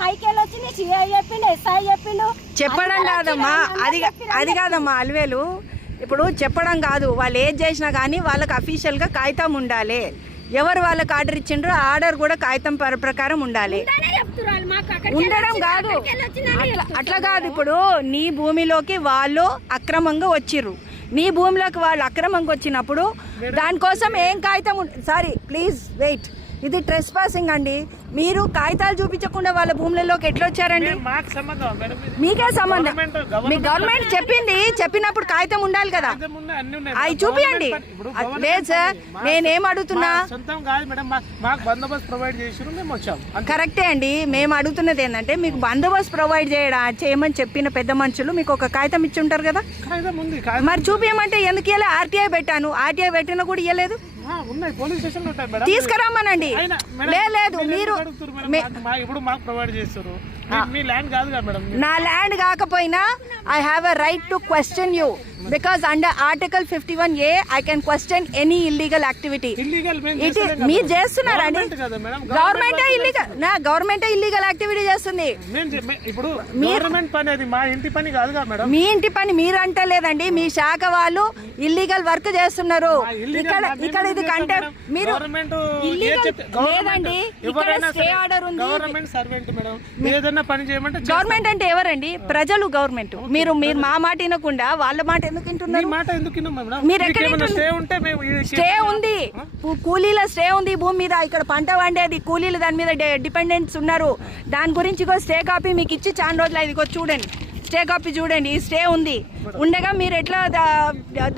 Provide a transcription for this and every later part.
పైకి వెళ్ళొచ్చి సిఐ చెప్పిండు, ఎస్ఐ చెప్పిండు. చెప్పడం కాదమ్మా, అది కాదమ్మా అల్వేలు. ఇప్పుడు చెప్పడం కాదు, వాళ్ళు ఏది చేసినా కానీ వాళ్ళకి అఫీషియల్గా కాగితం ఉండాలి. ఎవరు వాళ్ళకి ఆర్డర్ ఇచ్చిండ్రో ఆర్డర్ కూడా కాగితం ప్రకారం ఉండాలి. ఉండడం కాదు, అట్లా కాదు. ఇప్పుడు నీ భూమిలోకి వాళ్ళు అక్రమంగా వచ్చిర్రు, నీ భూమిలోకి వాళ్ళు అక్రమంగా వచ్చినప్పుడు దానికోసం ఏం కాగితం సారీ ప్లీజ్ వెయిట్, ఇది ట్రెస్ పాసింగ్ అండి. మీరు కాగితాలు చూపించకుండా వాళ్ళ భూములలోకి ఎట్లా వచ్చారండి? మీకే సంబంధం. మీ గవర్నమెంట్ చెప్పినప్పుడు కాగితం ఉండాలి కదా, అవి చూపియండి. లేదు సార్, నేనేం అడుగుతున్నా, కరెక్టే అండి. మేము అడుగుతున్నది ఏంటంటే మీకు బందోబస్తు ప్రొవైడ్ చేయమని చెప్పిన పెద్ద మనుషులు మీకు ఒక కాగితం ఇచ్చి ఉంటారు కదా, మరి చూపించమంటే ఎందుకు ఇవ్వలేదు? ఆర్టీఐ పెట్టాను, ఆర్టీఐ పెట్టినా కూడా ఇవ్వలేదు. తీసుకురమ్మనండి. లేదు మీరు నా ల్యాండ్ కాకపోయినా I have a right to question you because under article 51A I can question any illegal activity. మీరు చేస్తున్నారండి, గవర్నమెంటే ఇల్లీగల్ యాక్టివిటీ చేస్తుంది. మీ ఇంటి పని మీరు అంటే లేదండి, మీ శాఖ వాళ్ళు ఇల్లీగల్ వర్క్ చేస్తున్నారు. ఇక్కడ ఇది కంటే మీరు లేదండి, ఇక్కడ స్టే ఆర్డర్ ఉంది. గవర్నమెంట్ అంటే ఎవరండి? ప్రజలు గవర్నమెంట్. మీరు మా మాట వినకుండా వాళ్ళ మాట ఎందుకు వింటున్నారు? మీరు ఎక్కడ స్టే ఉంది, కూలీల స్టే ఉంది భూమి మీద. ఇక్కడ పంట వండేది కూలీలు, దాని మీద డిపెండెంట్స్ ఉన్నారు. దాని గురించి స్టే కాపీ మీకు ఇచ్చి చాలా రోజులు ఇదిగో చూడండి, స్టే కాపీ చూడండి. ఈ స్టే ఉంది ఉండగా మీరు ఎట్లా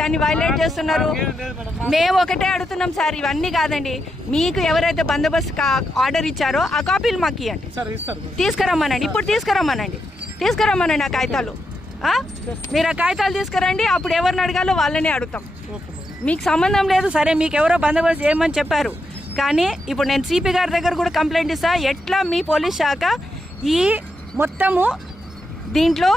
దాన్ని వైలేట్ చేస్తున్నారు? మేము ఒకటే అడుగుతున్నాం సార్, ఇవన్నీ కాదండి. మీకు ఎవరైతే బందోబస్తు ఆర్డర్ ఇచ్చారో ఆ కాపీలు మాకు ఇవ్వండి, తీసుకురమ్మనండి. ఇప్పుడు తీసుకురమ్మనండి ఆ కాగితాలు. మీరు ఆ కాగితాలు తీసుకురండి, అప్పుడు ఎవరిని అడగాలో వాళ్ళనే అడుగుతాం. మీకు సంబంధం లేదు సరే, మీకు ఎవరో బందోబస్తు చేయమని చెప్పారు. కానీ ఇప్పుడు నేను సిపి గారి దగ్గర కూడా కంప్లైంట్ ఇస్తా. ఎట్లా మీ పోలీస్ శాఖ ఈ మొత్తము దీంట్లో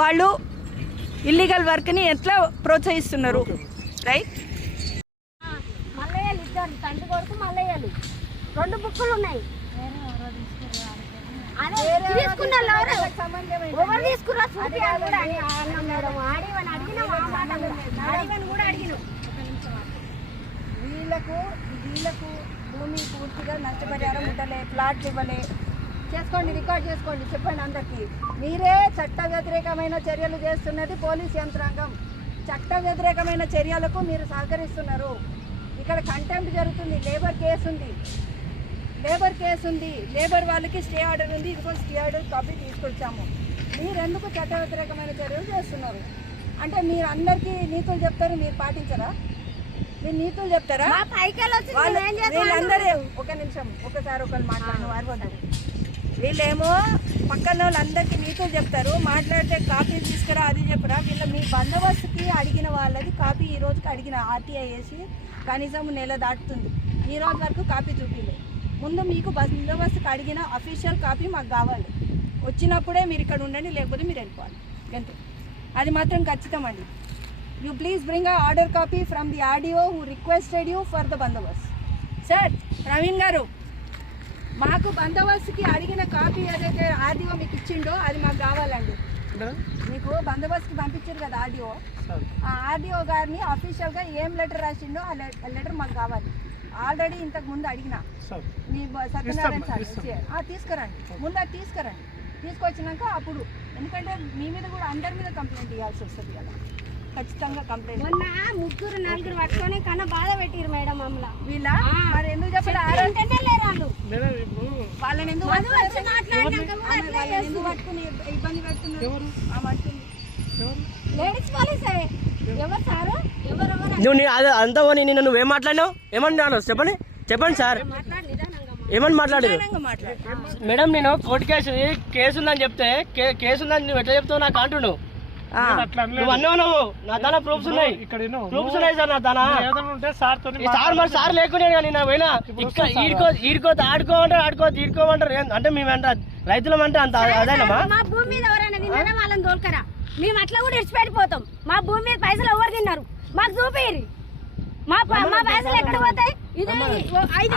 వాళ్ళు ఇల్లీగల్ వర్క్ని ఎట్లా ప్రోత్సహిస్తున్నారు? రైట్, మల్లయ్యలు ఇద్దరు తండ్రి కొడుకు మల్లయ్యలు, 2 బుక్కులు ఉన్నాయి. వీళ్ళకు భూమి పూర్తిగా నష్టపరిహారం ఉండలే, ప్లాట్ ఇవ్వలే. చేసుకోండి, రికార్డ్ చేసుకోండి, చెప్పండి అందరికీ. మీరే చట్ట వ్యతిరేకమైన చర్యలు చేస్తున్నది పోలీస్ యంత్రాంగం. చట్ట వ్యతిరేకమైన చర్యలకు మీరు సహకరిస్తున్నారు. ఇక్కడ కంటెంప్ట్ జరుగుతుంది, లేబర్ కేసు ఉంది, లేబర్ వాళ్ళకి స్టే ఆర్డర్ ఉంది. ఇదిగో స్టే ఆర్డర్ కాపీ తీసుకొచ్చాము. మీరెందుకు చట్ట వ్యతిరేకమైన చర్యలు చేస్తున్నారు? అంటే మీరు అందరికీ నీతులు చెప్తారు, మీరు పాటించరా? మీరు నీతులు చెప్తారా? వీళ్ళందరూ ఒక నిమిషం ఒకసారి ఒకరు మాట్లాడిన వారు వీళ్ళేమో పక్కన వాళ్ళందరికీ నీతులు చెప్తారు, మాట్లాడితే కాపీ తీసుకురా అది చెప్పరా? వీళ్ళ మీ బందోబస్తుకి అడిగిన వాళ్ళది కాపీ ఈ రోజుకి అడిగిన ఆర్టీఐ వేసి కనీసం నెల దాటుతుంది, ఈ రోజు వరకు కాపీ చూపించలేదు. ముందు మీకు బందోబస్తుకి అడిగిన అఫీషియల్ కాపీ మాకు కావాలి. వచ్చినప్పుడే మీరు ఇక్కడ ఉండండి, లేకపోతే మీరు వెళ్ళిపోవాలి అంతే. అది మాత్రం ఖచ్చితం అండి. You please bring a order copy from the RDO who requested you for the Bandobast. Sir Praveen గారు, మాకు బందోబస్తుకి అడిగిన కాపీ ఏదైతే ఆర్డీఓ మీకు ఇచ్చిండో అది మాకు కావాలండి. మీకు బందోబస్తుకి పంపించారు కదా ఆర్డీఓ, ఆ ఆర్డీఓ గారిని అఫీషియల్గా ఏం లెటర్ రాసిండో ఆ లెటర్ మాకు కావాలి. ఆల్రెడీ ఇంతకు ముందు అడిగిన మీ సత్యనారాయణ సార్ తీసుకురండి, ముందు అది తీసుకురండి. తీసుకొచ్చినాక అప్పుడు, ఎందుకంటే మీ మీద కూడా అందరి మీద కంప్లైంట్ ఇవ్వాల్సి వస్తుంది కదా, ఖచ్చితంగా కంప్లైంట్. మొన్న 3-4 పట్టుకొని కన్నా బాధ పెట్టిరు మేడం మమ్మల్ని. వీళ్ళ మరి ఎందుకు చెప్పారు? వాళ్ళని ఎందుకు పట్టుకుని ఇబ్బంది పెడుతున్నారు? లేడీస్ పోలీసే. ఎవరు సారు? నువ్వు అంతా నువ్వేం మాట్లాడినావు? ఏమన్నా చెప్పండి సార్, ఏమని మాట్లాడారు? మేడం నేను కోర్టు కేసు ఉందని చెప్తే కేసు ఉందని నువ్వు ఎట్లా చెప్తావు నాకు అంటున్నావు? నువ్వు అన్నావు, నువ్వు నా తన ప్రూఫ్స్ ఉన్నాయి సార్. నా తన సార్ మరి సార్ లేకుండా నేను పోయినా ఈడుకోవద్దు, ఆడుకోవద్దు, ఈడుకోమంటారు. అంటే మేమంట రైతులం అంటే అంత అదేనమ్మా? మా భూమి మీద ఎవరైనా తిన్నారా వాళ్ళని తోలుకరా? మేము అట్లా కూడా ఇడిచిపెట్టిపోతాం. మా భూమి మీద పైసలు ఎవరు తిన్నారు మాకు చూపిరి. మా పైసలు ఎక్కడ పోతాయి? ఇది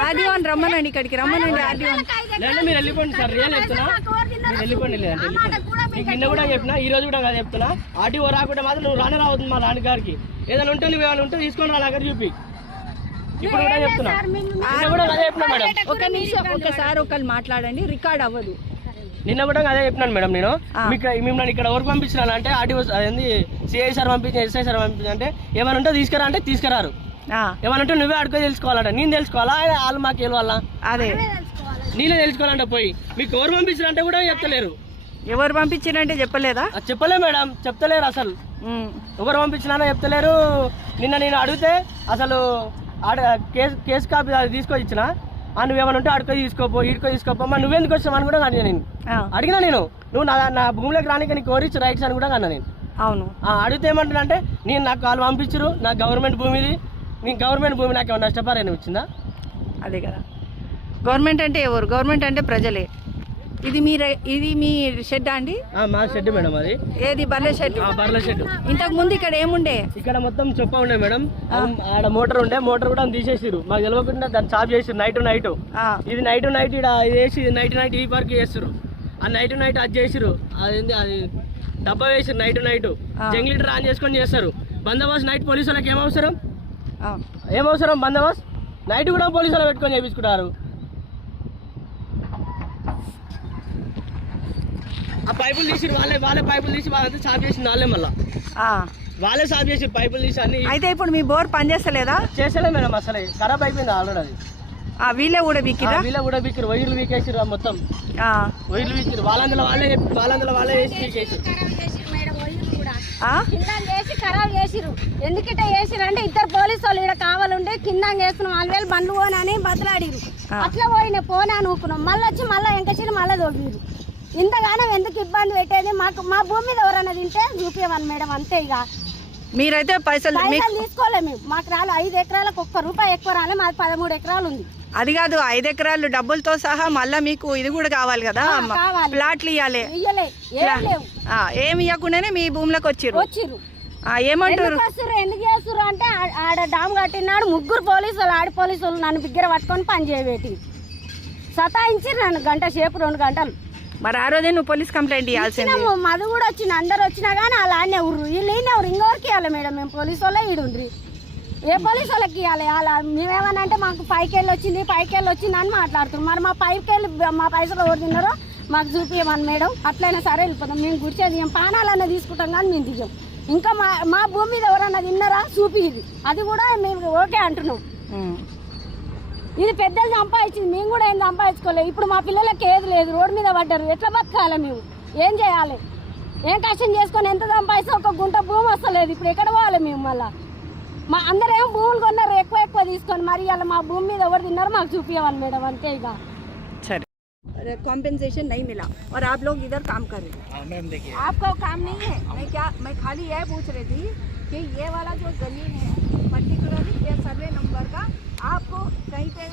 ఆర్డీఓ అని రమ్మనండి, ఇక్కడికి రమ్మనండి ఆర్డీఓ. లేదంటే మీరు వెళ్ళిపోండి సార్, రియల్ చెప్తున్నా, మీరు వెళ్ళిపోండి. లేదంటే నీకు నిన్న కూడా చెప్పినా, ఈ రోజు కూడా చెప్తున్నా, ఆర్టీఓ రాకుంటే మాత్రం నువ్వు రానే రావద్దు మా నాన్నగారికి. ఏదైనా ఉంటే నువ్వు ఏమైనా ఉంటే తీసుకొని రా దగ్గర చూపి. ఇప్పుడు కూడా చెప్తున్నా, నిన్న కూడా అదే చెప్పినా మేడం. ఒక నిమిషం ఒకసారి ఒకళ్ళు మాట్లాడండి, రికార్డ్ అవ్వదు. నిన్న కూడా అదే చెప్పినాను మేడం. నేను మీకు మిమ్మల్ని ఇక్కడ ఎవరికి పంపించినాను అంటే ఆర్టీఓ అదేంది సిఐ సార్ పంపించి, ఎస్ఐ సార్ పంపించి అంటే ఏమైనా ఉంటే తీసుకురా అంటే తీసుకురారు. ఏమైనా ఉంటే నువ్వే అడుగు తెలుసుకోవాలంట. నేను తెలుసుకోవాలా వాళ్ళు మాకు వెళ్ళాలా? అదే నేనే తెలుసుకోవాలంట. పోయి మీకు ఎవరు పంపించారంటే కూడా చెప్తలేరు. ఎవరు పంపించారంటే చెప్పలేదా? చెప్పలే మేడం, చెప్తలేరు అసలు. ఎవరు పంపించినా చెప్తలేరు. నిన్న నేను అడిగితే అసలు కేసు కాపీ అది తీసుకొని ఇచ్చిన, నువ్వేమైనా ఉంటే అడుకో తీసుకోపో, ఇడుకో తీసుకోపో, మరి నువ్వెందుకు వచ్చామని కూడా అడిగినా. నేను అడిగినా, నువ్వు నా భూమిలోకి రానికి నీకు ఓరిచ్చు రైట్స్ అని కూడా అన్నా నేను. అవును. అడిగితే ఏమంటున్నా అంటే నేను నాకు వాళ్ళు పంపించరు, నాకు గవర్నమెంట్ భూమిది, నేను గవర్నమెంట్ భూమి నాకు ఏమైనా నష్టపరిహారం ఇచ్చిందా? అదే కదా, గవర్నమెంట్ అంటే ఎవరు? గవర్నమెంట్ అంటే ప్రజలే. ఇది మీ షెడ్ అండి? మా షెడ్ మేడం. అది ఏది? బర్రె షెడ్. బర్రె షెడ్. ఇంతకు ముందు ఇక్కడ ఏముండే? ఇక్కడ మొత్తం చెప్ప ఉండే మేడం. ఆడ మోటార్ ఉండే, మోటార్ కూడా తీసేసిరు. మాకు తెలియకుండా దాన్ని చాప్ చేసిరు నైట్. ఇది నైట్ ఇక్కడ వేసి నైట్ ఈ పార్క్ చేస్తారు. ఆ నైట్ అది చేసిరు. అది డబ్బా వేసిరు నైట్. జంగ్లీటర్ ఆన్ చేసుకొని చేస్తారు. బందోబస్తు నైట్ పోలీసు వాళ్ళకి ఏమవసరం బందోబస్తు? నైట్ కూడా పోలీసు వాళ్ళు పెట్టుకొని చేయించుకుంటారు. ఆ పైపులు తీసి వాళ్ళే పైపులు తీసి వాళ్ళంతా సాఫ్ చేసింది వాళ్ళే. మళ్ళీ వాళ్ళే సాఫ్ చేసి పైపులు తీసి అన్ని. అయితే ఇప్పుడు మీ బోర్ పనిచేస్తలేదా? చేస్తలే మేడం, అసలే ఖరాబ్ అయిపోయింది ఆల్రెడీ. అది వీళ్ళే కూడా బీకిరా? వీళ్ళే కూడా బీకిరు. వైర్లు వీకేసిరు మొత్తం. వైర్లు వీకిరు. వాళ్ళందులో వాళ్ళే వేసి వీకేసిరు. కింద వేసి ఖరాబ్ చేసిరు. ఎందుకంటే వేసిరు అంటే ఇద్దరు పోలీసు వాళ్ళు ఇక్కడ కావాలంటే కింద వేస్తున్నాం 4000 బండ్లు పోనని బతలాడిరు. అట్లా పోనా నూకున్నాం. మళ్ళీ వచ్చి మళ్ళీ ఎంకచ్చిరు, మళ్ళీ తోడిరు. ఇంతగానో ఎందుకు ఇబ్బంది పెట్టేది? మా భూమి మీద ఎవరన్నా తింటే చూపించమని మేడం, అంతే. ఇక మీరైతే పైసలు తీసుకోలే మేము. మాకు రాలే 5 ఎకరాలకు ₹1 ఎక్కువ రాలే. మాది 13 ఎకరాలు ఉంది. అది కాదు, 5 ఎకరాలు డబ్బులతో సహా మళ్ళా మీకు ఇది కూడా కావాలి కదా, ప్లాట్లు ఇవ్వాలి. ఏమి ఇవ్వకుండానే మీ భూమిలోకి వచ్చిర్రు. ఏమంటారు? ఎందుకు చేస్తుర్రు అంటే ఆడ డామ్ కట్టినాడు 3 పోలీసులు, ఆడి పోలీసులు నన్ను బిగ్గర పట్టుకొని పని చేయబెట్టి సతాయించి నన్ను 1 సేపు 2 గంటలు. మరి ఆ రోజే నువ్వు పోలీస్ కంప్లైంట్ ఇవ్వాల్సింది. మధు కూడా వచ్చింది, అందరు వచ్చినా కానీ అలా ఆడనే ఉర్రు. వీళ్ళు ఎవరు ఇంకొకరికి ఇవ్వాలి మేడం? మేము పోలీసు వాళ్ళే ఈడుండ్రి. ఏ పోలీసు వాళ్ళకి ఇవ్వాలి? అలా మేమేమన్నా అంటే మాకు 5 కేళ్ళు వచ్చింది అని మాట్లాడుతున్నాం. మరి మా 5 కేళ్ళు మా పైసలు ఎవరు తిన్నారో మాకు చూపించమని మేడం. అట్లయినా సరే వెళ్ళిపోతాం. మేము గుడిచేది పానాలన్నా తీసుకుంటాం కానీ మేము దిగాం. ఇంకా మా భూమి మీద ఎవరన్నా తిన్నారా చూపిది, అది కూడా మేము ఓకే అంటున్నాం. ఇది పెద్దలు సంపాదించింది, మేము కూడా ఏం సంపాదించుకోలేదు. ఇప్పుడు మా పిల్లలకి ఏది లేదు, రోడ్డు మీద పడ్డారు. ఎట్లా బతకాలి? మేము ఏం చేయాలి? ఏం కష్టం చేసుకొని ఎంత సంపాదిస్తే 1 గుంట భూమి వస్తలేదు. ఇప్పుడు ఎక్కడ పోవాలి మేము? మళ్ళీ మా అందరేమో భూములు కొన్నారు ఎక్కువ తీసుకొని. మరి అలా మా భూమి మీద ఎవరు తిన్నారో మాకు చూపించాలి మేడం, అంతే. ఇక सर कॉम्पेंसेशन नहीं मिला और आप लोग इधर काम कर रहे हैं। मैम देखिए, आपका काम नहीं है। मैं खाली यह पूछ रही थी कि ये वाला जो जमीन है पर्टिकुलरली ये सर्वे नंबर का आपको कहीं पे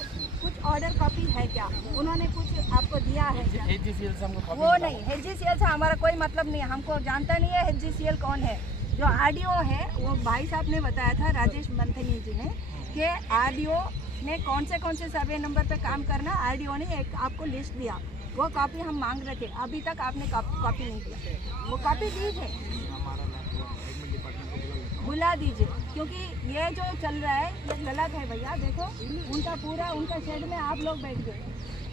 कुछ ऑर्डर कॉपी है क्या? उन्होंने कुछ आपको दिया है क्या? HGCL से हमको वो नहीं, HGCL से हमारा कोई मतलब नहीं है, हमको जानता नहीं है HGCL कौन है। जो आरडीओ है वो भाई साहब ने बताया था, राजेश मंथनी जी ने, कि आरडीओ ने कौन से सर्वे नंबर पे काम करना, आरडीओ ने एक आपको लिस्ट दिया। वो कॉपी हम मांग रहे थे, अभी तक आपने कॉपी नहीं दिया। वो कॉपी दीजिए, बुला दीजिए, क्योंकि ये जो चल रहा है ये गलत है भैया। देखो उनका शेड में आप लोग बैठ गए,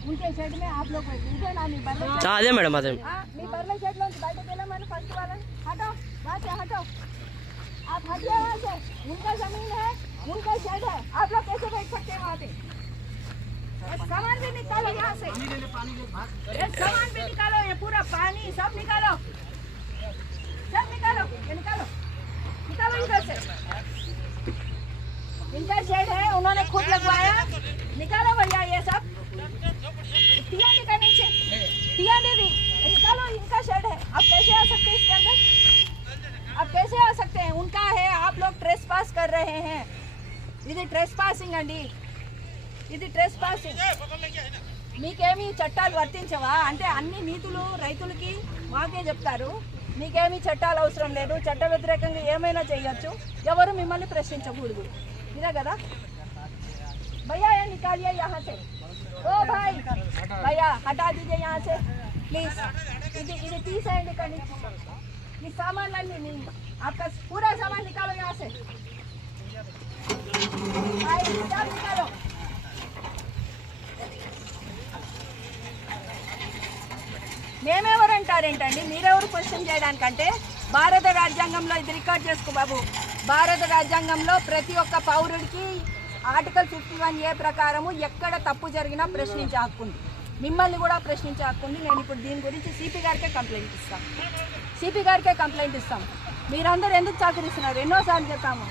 उनके शेड में आप लोग बैठ गए ना। అదే మేడం, అదే మీ బర్రె షెడ్ లో బయట వెళ్ళమని ఫస్ట్ వాళ్ళని हटो, वहाँ से हटो, आप हटिए वहाँ से। उनका जमीन है, उनका शेड है, आप लोग कैसे बैठ सकते हैं वहाँ पे? सामान भी निकालो यहाँ से, सामान भी निकालो, ये पूरा पानी सब निकालो, ये निकालो इधर से। इनका शेड है, उन्होंने खुद लगवाया, निकालो भैया ये सब। तिया का नीचे तिया दे दी, निकालो, इनका शेड है। आप कैसे आ सकते हैं इसके अंदर? आप कैसे आ सकते हैं? उनका है, आप लोग ट्रेस पास कर रहे हैं। ఇది ట్రెస్పాసింగ్ అండి, ఇది ట్రెస్పాసింగ్. మీకేమీ చట్టాలు వర్తించవా? అంటే అన్ని నీతులు రైతులకి మాకే చెప్తారు, మీకేమీ చట్టాలు అవసరం లేదు, చట్ట వ్యతిరేకంగా ఏమైనా చేయొచ్చు, ఎవరు మిమ్మల్ని ప్రశ్నించకూడదు. ఇదే కదా भैया ये निकालिए यहाँ से ओ भाई भैया हटा दीजिए यहाँ से प्लीज ఇది తీసేయండి ఇక్కడ నుంచి ఈ సామాన్లన్నీ आपका पूरा सामान निकालो यहाँ से भाई सब निकालो మేమెవరంటారేంటండి మీరెవరు క్వశ్చన్ చేయడానికంటే భారత రాజ్యాంగంలో ఇది రికార్డ్ చేసుకో బాబు భారత రాజ్యాంగంలో ప్రతి ఒక్క పౌరుడికి ఆర్టికల్ 51A ప్రకారము ఎక్కడ తప్పు జరిగినా ప్రశ్నించే హక్కు ఉంది మిమ్మల్ని కూడా ప్రశ్నించే హక్కు ఉంది నేను ఇప్పుడు దీని గురించి సిపి గారికే కంప్లైంట్ ఇస్తాం మీరందరూ ఎందుకు సహకరిస్తున్నారు ఎన్నోసార్లు చెప్తాము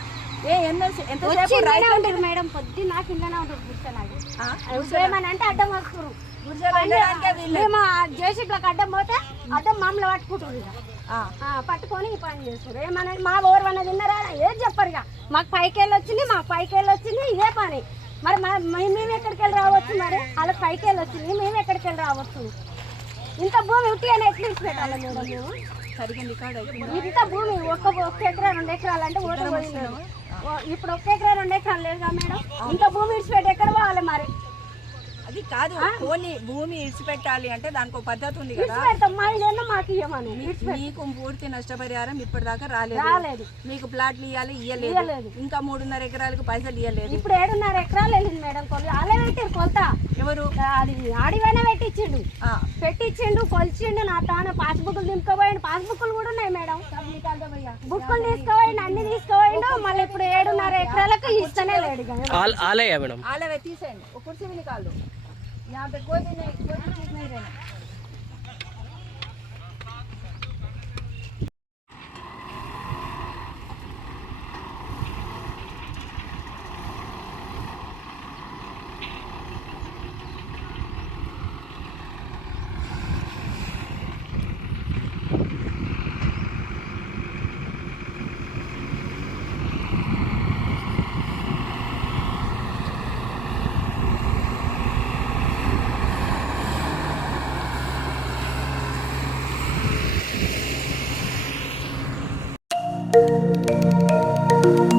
ఎంతసేపు మేడం పొద్దున్న నాకు ఇంట్లోనే ఉంటుంది అంటే అడ్డం వస్తారు మేము జేసీబీలకు అడ్డం పోతే అడ్డం మామూలు పట్టుకుంటుంది పట్టుకొని ఈ పని చేస్తారు ఏమన్నా మా ఓరు అన్న తిన్నారా ఏది చెప్పరు ఇక మాకు పైకి వచ్చింది ఇదే పని మరి మేము ఎక్కడికి వెళ్ళి రావచ్చు మరి వాళ్ళకి పైకి వచ్చింది మేము ఎక్కడికి వెళ్ళి రావచ్చు ఇంత భూమి ఉట్టిగానే ఎట్లా ఇచ్చి పెట్టాలి మేడం మేము ఇంత భూమి ఒక్క ఎకరా 2 ఎకరాలు అంటే ఓటు పోయింది ఇప్పుడు 1 ఎకరా 2 ఎకరాలు లేదుగా మేడం ఇంత భూమి ఇచ్చిపెట్టి ఎక్కడ పోవాలి మరి అది కాదు ఓన్లీ భూమి ఇడిచిపెట్టాలి అంటే దానికి ఒక పద్ధతి ఉంది కదా మాకు ఇవ్వమని మీకు పూర్తి నష్టపరిహారం ఇప్పటిదాకా రాలేదు మీకు ప్లాట్లు ఇవ్వలేదు ఇంకా 3.5 ఎకరాలకు పైసలు ఇవ్వలేదు ఇప్పుడు 7.5 ఎకరాలు వెళ్ళింది మేడం వాళ్ళే పెట్టారు కొలత ఎవరు అది ఆడివైనా పెట్టించిండు కొలిచిండు నా తాను పాస్బుక్లు దింపుకోపోయిండు పాస్బుక్లు కూడా ఉన్నాయి మేడం బుక్కులు తీసుకుపోయిండు అన్ని తీసుకుపోయిండు మళ్ళీ ఇప్పుడు 7.5 ఎకరాలకు ఇస్తనే లేడు ఆలవే తీసేయండి ఒక కుర్చీ भी निकाल दो यहाँ पे कोई चीज नहीं रहना Thank you.